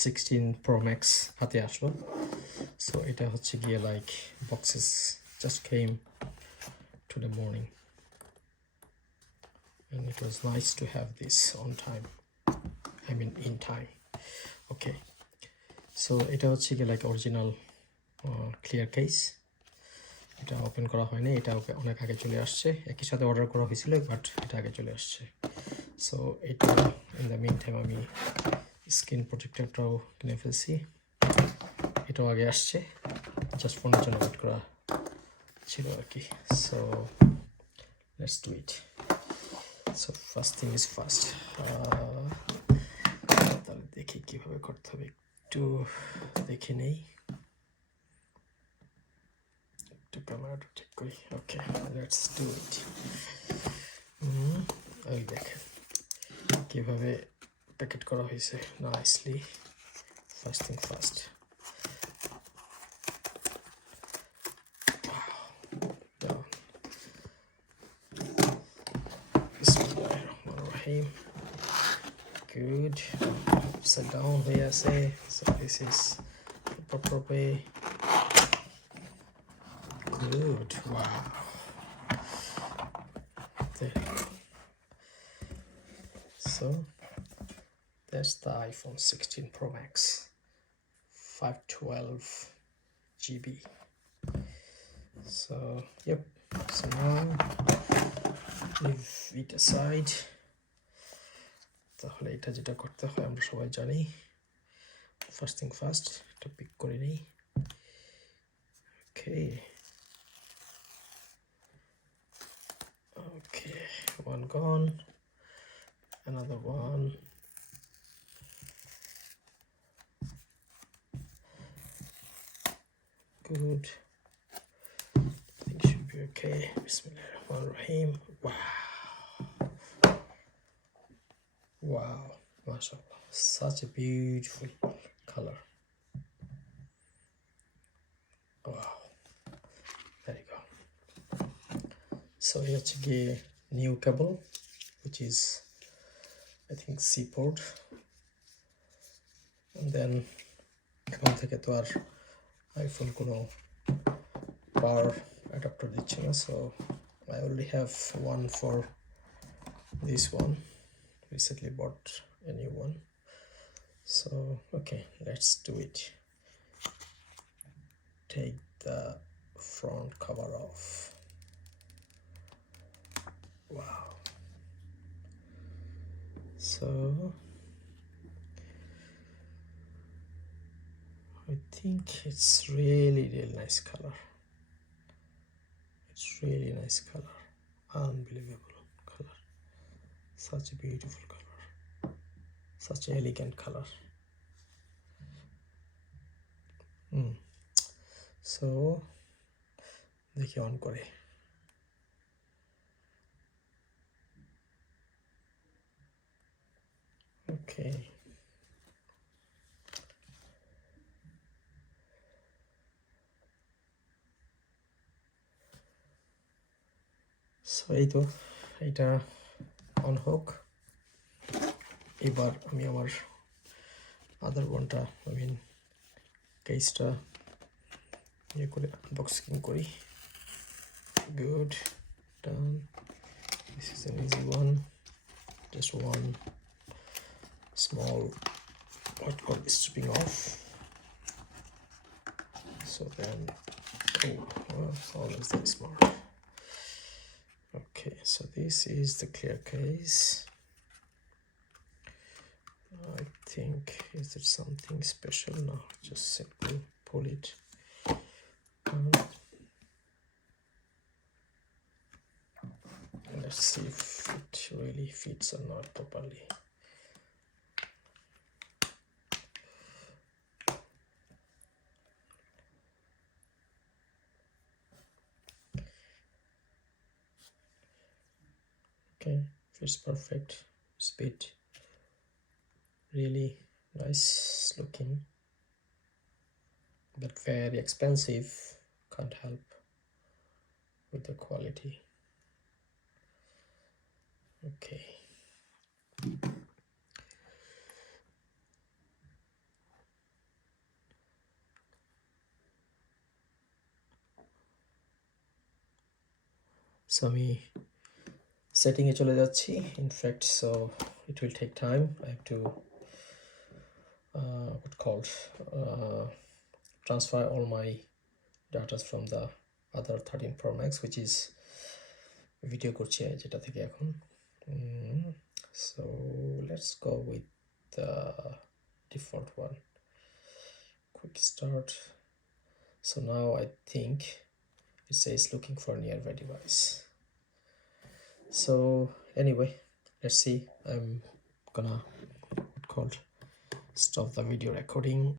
16 Pro Max হাতে আসলো। সো এটা হচ্ছে গিয়ে like boxes just came today morning and it was nice to have this on time, I mean in time. Okay, so এটা হচ্ছে গিয়ে লাইক অরিজিনাল ক্লিয়ার কেস। এটা ওপেন করা হয়নি, এটা অনেক আগে চলে আসছে, একই সাথে অর্ডার করা হয়েছিল বাট এটা আগে চলে আসছে। সো এটা ইন দ্য মিন টাইম আমি স্ক্রিন প্রোটেক্টরটাও কিনে ফেলছি, এটাও আগে আসছে, জাস্ট ফোনের জন্য ওয়েট করা ছিল আর কি। So let's do it. So first thing is first, তাহলে দেখি কীভাবে করতে হবে, একটু দেখে নেই, একটু ক্যামেরাটা ঠিক করি। ওকে, লেটস ডু ইট। ওই দেখেন কীভাবে প্যাকেট করা হয়েছে nicely. First thing first, Bismillahirrahmanirrahim. Good. Upside down here, say. So this is the proper way. Good. Wow. There you go. So that's the iPhone 16 Pro Max, 512 GB. So yep. So now leave it aside. তাহলে এটা যেটা করতে হয় আমরা সবাই জানি, first thing first এটা পিক করে নিই। ওকে ওকে, one gone, another one. Good, I think it should be okay. Bismillahirrahmanirrahim. Wow, mashallah, such a beautiful color. Wow, there you go. So here's a new cable, which is I think C port, and then এখান থেকে তো আর আইফোন কোনো power adapter দিচ্ছে না, so I only have one for this one. Recently bought a new one. So okay, let's do it. Take the front cover off. Wow. So I think it's really nice color. It's really nice color, unbelievable color, such a beautiful color, such an elegant color. So দেখি অন করে। Okay, so এই তো এটা অন হোক। এবার আমি আমার আদার ওয়ানটা আই মিন কেসটা ইয়ে করে আনবক্সিং করি। গুড, ডান। This is an easy one, just one small what called stripping off. So then always that smart. Okay, so this is the clear case. I think, is it something special? No, just simply pull it out. Let's see if it really fits or not properly. Okay, fits perfect. Speed really nice looking, but very expensive. Can't help with the quality. Okay, So আমি setting এ চলে যাচ্ছি in fact, so it will take time. I have to what called transfer all my data from the other 13 Pro Max, which is video করছি যেটা থেকে এখন। So let's go with the default one, quick start. So now I think it says looking for nearby device. So anyway, let's see. I'm gonna stop the video recording.